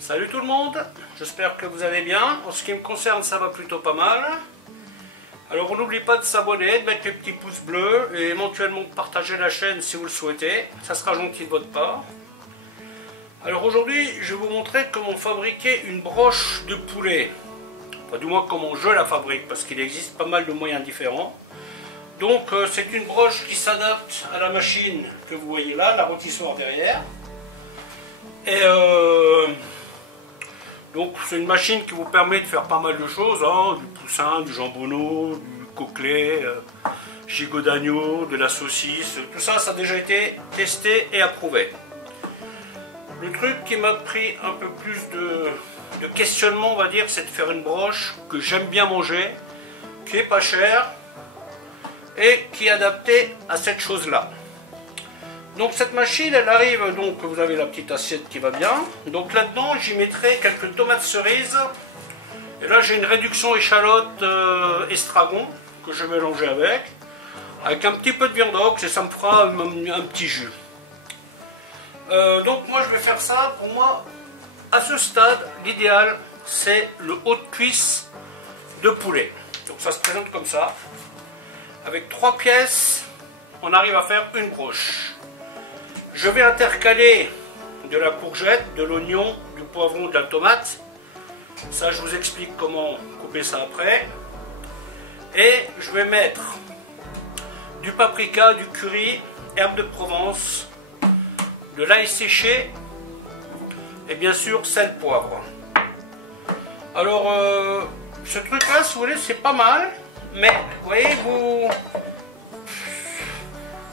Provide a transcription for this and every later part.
Salut tout le monde, j'espère que vous allez bien. En ce qui me concerne, ça va plutôt pas mal. Alors on n'oublie pas de s'abonner, de mettre les petits pouces bleus et éventuellement de partager la chaîne si vous le souhaitez. Ça sera gentil de votre part. Alors aujourd'hui, je vais vous montrer comment fabriquer une broche de poulet. Enfin, du moins comment je la fabrique, parce qu'il existe pas mal de moyens différents. Donc c'est une broche qui s'adapte à la machine que vous voyez là, la rôtissoire derrière. Et donc c'est une machine qui vous permet de faire pas mal de choses, hein, du poussin, du jambonneau, du coquelet, gigot d'agneau, de la saucisse, tout ça, ça a déjà été testé et approuvé. Le truc qui m'a pris un peu plus de questionnement, on va dire, c'est de faire une broche que j'aime bien manger, qui est pas chère et qui est adaptée à cette chose-là. Donc cette machine, elle arrive, donc vous avez la petite assiette qui va bien. Donc là-dedans, j'y mettrai quelques tomates cerises. Et là, j'ai une réduction échalote estragon que je vais mélanger avec un petit peu de viande d'ox et ça me fera un petit jus. Donc moi, je vais faire ça. Pour moi, à ce stade, l'idéal, c'est le haut de cuisse de poulet. Donc ça se présente comme ça. Avec 3 pièces, on arrive à faire une broche. Je vais intercaler de la courgette, de l'oignon, du poivron, de la tomate. Ça, je vous explique comment couper ça après. Et je vais mettre du paprika, du curry, herbe de Provence, de l'ail séché et bien sûr sel, poivre. Alors, ce truc-là, si vous voulez, c'est pas mal. Mais, vous voyez,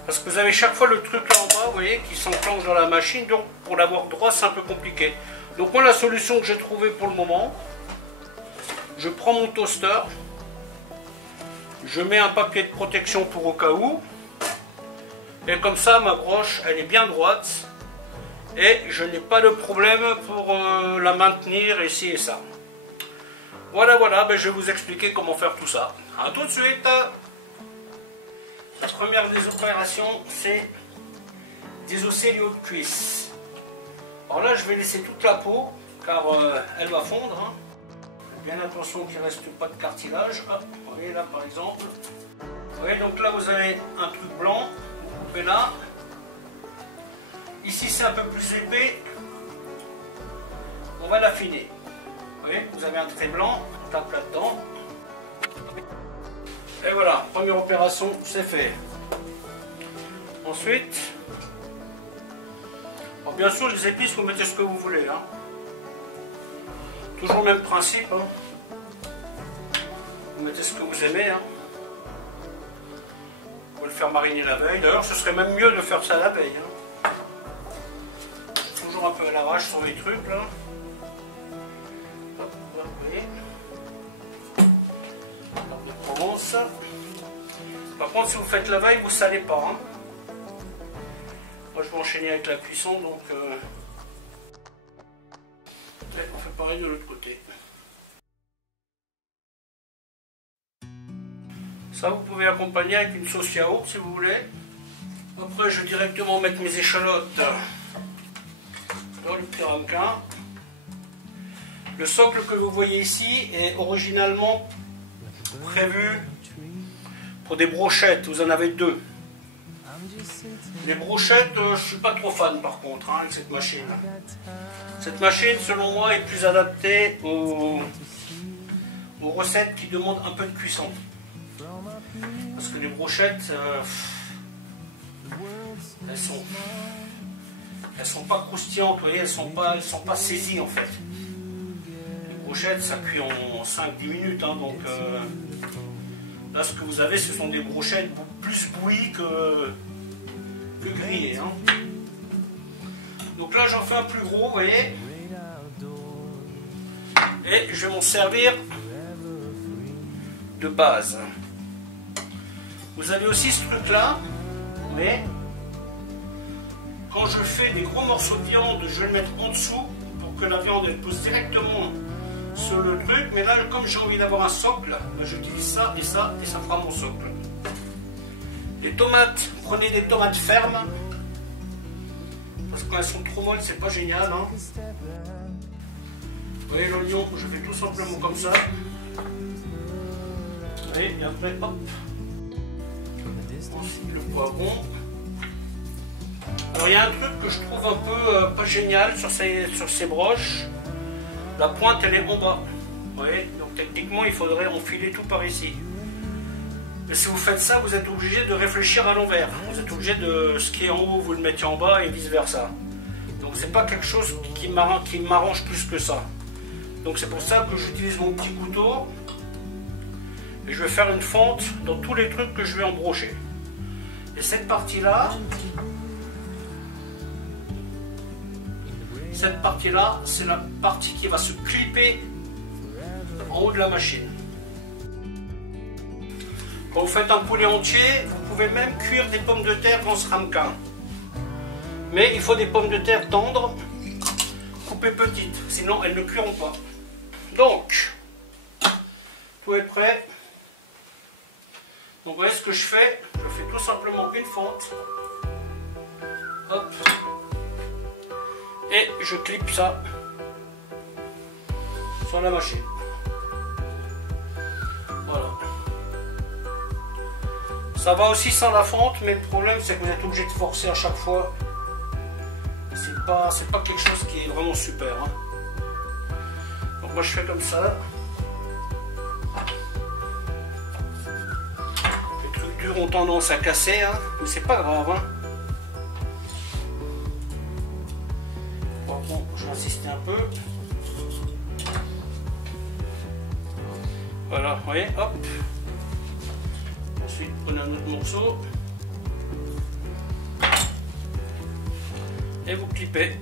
parce que vous avez chaque fois le truc là en bas, vous voyez, qui s'enclenche dans la machine, donc pour l'avoir droit, c'est un peu compliqué. Donc moi, la solution que j'ai trouvée pour le moment, je prends mon toaster, je mets un papier de protection pour au cas où, et comme ça, ma broche, elle est bien droite, et je n'ai pas de problème pour la maintenir ici et ça. Voilà, ben, je vais vous expliquer comment faire tout ça. A tout de suite. La première des opérations, c'est désosser les hauts de cuisse. Alors là, je vais laisser toute la peau, car elle va fondre. Hein. Bien attention qu'il ne reste pas de cartilage. Hop, vous voyez là par exemple. Vous voyez, donc là, vous avez un truc blanc. Vous coupez là. Ici, c'est un peu plus épais. On va l'affiner. Vous voyez, vous avez un trait blanc. On tape là-dedans. Et voilà, première opération, c'est fait. Ensuite, bon, bien sûr, les épices, vous mettez ce que vous voulez. Hein. Toujours le même principe. Hein. Vous mettez ce que vous aimez. Hein. Vous pouvez le faire mariner la veille. D'ailleurs, ce serait même mieux de faire ça la veille. Hein. Toujours un peu à l'arrache sur les trucs. Là. Hop, vous voyez. Par contre, si vous faites la veille, vous ne salez pas. Hein. Moi, je vais enchaîner avec la cuisson, donc on fait pareil de l'autre côté. Ça, vous pouvez accompagner avec une sauce yaourt si vous voulez. Après, je vais directement mettre mes échalotes dans le petit ramequin. Le socle que vous voyez ici est originalement prévu pour des brochettes, vous en avez 2. Les brochettes, je ne suis pas trop fan par contre hein, avec cette machine. Cette machine, selon moi, est plus adaptée aux recettes qui demandent un peu de cuisson. Parce que les brochettes, elles sont pas croustillantes, vous voyez, elles sont pas saisies en fait. Les brochettes, ça cuit en 5-10 minutes, hein, donc là, ce que vous avez, ce sont des brochettes plus bouillies que grillées. Hein. Donc là, j'en fais un plus gros, vous voyez. Et je vais m'en servir de base. Vous avez aussi ce truc-là, mais quand je fais des gros morceaux de viande, je vais le mettre en dessous pour que la viande elle pose directement sur le truc, mais là comme j'ai envie d'avoir un socle, j'utilise ça et ça fera mon socle. Les tomates, prenez des tomates fermes, parce que quand elles sont trop molles c'est pas génial. Hein. Vous voyez l'oignon, je fais tout simplement comme ça. Et après, hop. Ensuite le poivron. Alors il y a un truc que je trouve un peu pas génial sur ces broches. La pointe elle est en bas. Vous voyez, donc techniquement il faudrait enfiler tout par ici. Mais si vous faites ça, vous êtes obligé de réfléchir à l'envers. Vous êtes obligé de ce qui est en haut, vous le mettez en bas et vice versa. Donc c'est pas quelque chose qui m'arrange plus que ça. Donc c'est pour ça que j'utilise mon petit couteau. Et je vais faire une fente dans tous les trucs que je vais embrocher. Et cette partie-là, c'est la partie qui va se clipper en haut de la machine. Quand vous faites un poulet entier, vous pouvez même cuire des pommes de terre dans ce ramequin. Mais il faut des pommes de terre tendres, coupées petites, sinon elles ne cuiront pas. Donc, tout est prêt. Donc vous voyez ce que je fais tout simplement une fente. Hop. Et je clippe ça sur la machine. Voilà. Ça va aussi sans la fente, mais le problème c'est que vous êtes obligé de forcer à chaque fois. C'est pas quelque chose qui est vraiment super. Hein. Donc moi je fais comme ça. Les trucs durs ont tendance à casser, hein, mais c'est pas grave. Hein. Bon, je vais insister un peu. Voilà, vous voyez, hop. Ensuite, prenez un autre morceau. Et vous clippez.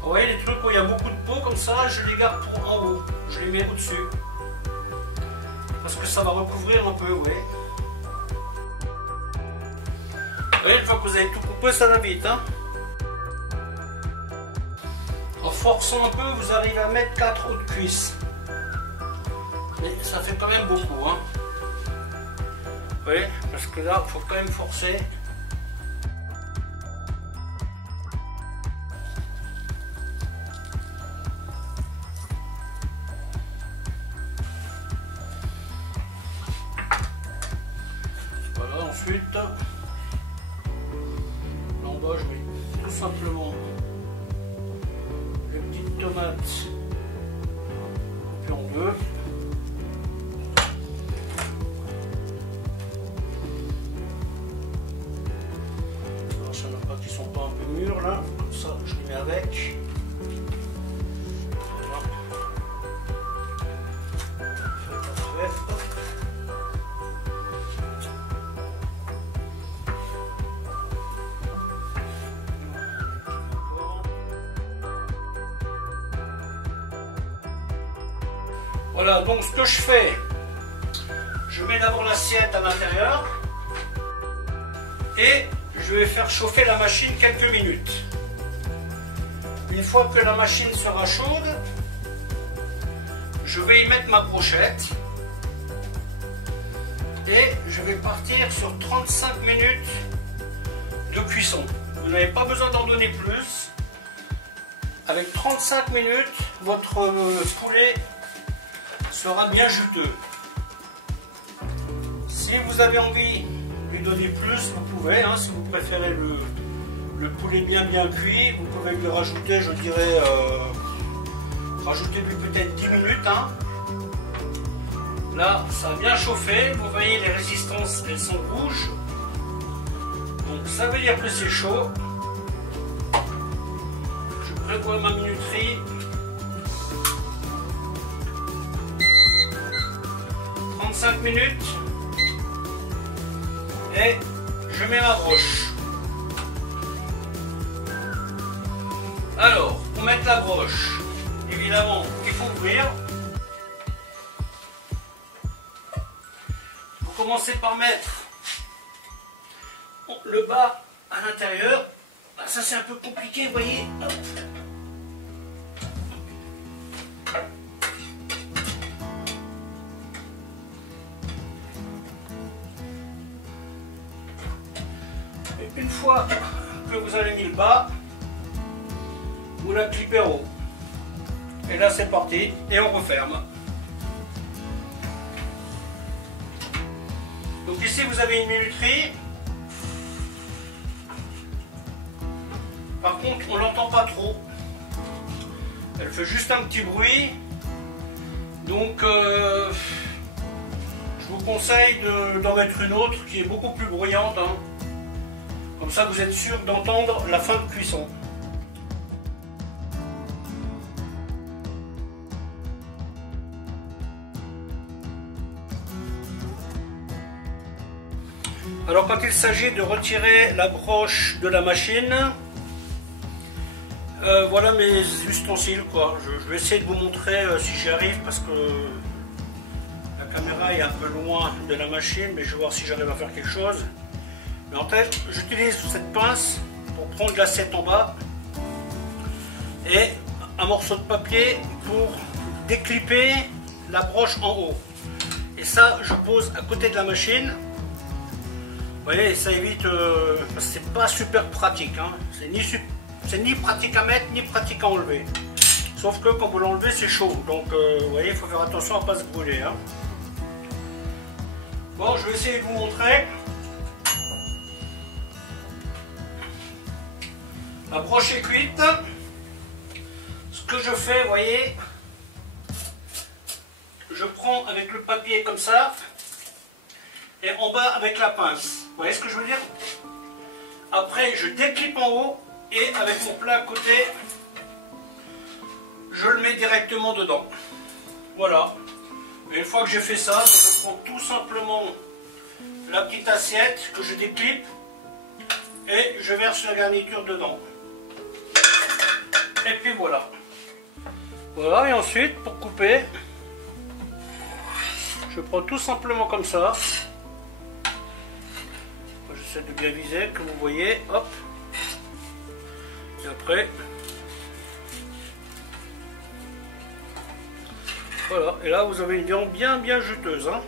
Vous voyez les trucs où il y a beaucoup de peau comme ça, je les garde pour en haut. Je les mets au-dessus. Parce que ça va recouvrir un peu, vous voyez. Vous voyez, une fois que vous avez tout coupé, ça va vite. Hein. En forçant un peu, vous arrivez à mettre 4 autres cuisses. Mais ça fait quand même beaucoup. Hein. Vous voyez, parce que là, il faut quand même forcer. Voilà, ensuite, là en bas, je mets tout simplement les petites tomates coupées en deux. Qui sont pas un peu mûrs là, comme ça je les mets avec. Voilà. Parfait. Voilà, donc ce que je fais, je mets d'abord l'assiette à l'intérieur et je vais faire chauffer la machine quelques minutes. Une fois que la machine sera chaude, je vais y mettre ma brochette et je vais partir sur 35 minutes de cuisson. Vous n'avez pas besoin d'en donner plus. Avec 35 minutes, votre poulet sera bien juteux. Si vous avez envie lui donner plus, vous pouvez, hein, si vous préférez le poulet bien cuit, vous pouvez lui rajouter, je dirais, rajoutez-lui peut-être 10 minutes. Hein. Là, ça a bien chauffé, vous voyez les résistances, elles sont rouges, donc ça veut dire que c'est chaud. Je prévois ma minuterie. 35 minutes. Et je mets ma broche. Alors, pour mettre la broche, évidemment, il faut ouvrir. Vous commencez par mettre le bas à l'intérieur. Ça c'est un peu compliqué, vous voyez. Hop. Une fois que vous avez mis le bas, vous la clipez en haut. Et là c'est parti, et on referme. Donc ici vous avez une minuterie. Par contre on l'entend pas trop. Elle fait juste un petit bruit. Donc je vous conseille d'en mettre une autre qui est beaucoup plus bruyante. Hein. Comme ça vous êtes sûr d'entendre la fin de cuisson. Alors quand il s'agit de retirer la broche de la machine, voilà mes ustensiles quoi. Je vais essayer de vous montrer si j'y arrive parce que la caméra est un peu loin de la machine, mais je vais voir si j'arrive à faire quelque chose. Mais en fait, j'utilise cette pince pour prendre l'assiette en bas et un morceau de papier pour déclipper la broche en haut. Et ça, je pose à côté de la machine. Vous voyez, ça évite, parce que c'est pas super pratique, hein. C'est ni pratique à mettre, ni pratique à enlever. Sauf que quand vous l'enlevez, c'est chaud. Donc, vous voyez, il faut faire attention à ne pas se brûler. Hein. Bon, je vais essayer de vous montrer. La broche est cuite. Ce que je fais, vous voyez, je prends avec le papier comme ça. Et en bas avec la pince. Vous voyez ce que je veux dire? Après, je déclipe en haut et avec mon plat à côté, je le mets directement dedans. Voilà. Et une fois que j'ai fait ça, je prends tout simplement la petite assiette que je déclipe et je verse la garniture dedans. Et puis voilà. Voilà, et ensuite, pour couper, je prends tout simplement comme ça. J'essaie de bien viser, que vous voyez, hop. Et après, voilà. Et là, vous avez une viande bien juteuse. Hein.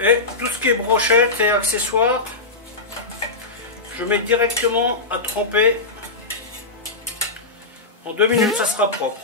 Et tout ce qui est brochette et accessoires, je mets directement à tremper. En 2 minutes, ça sera propre.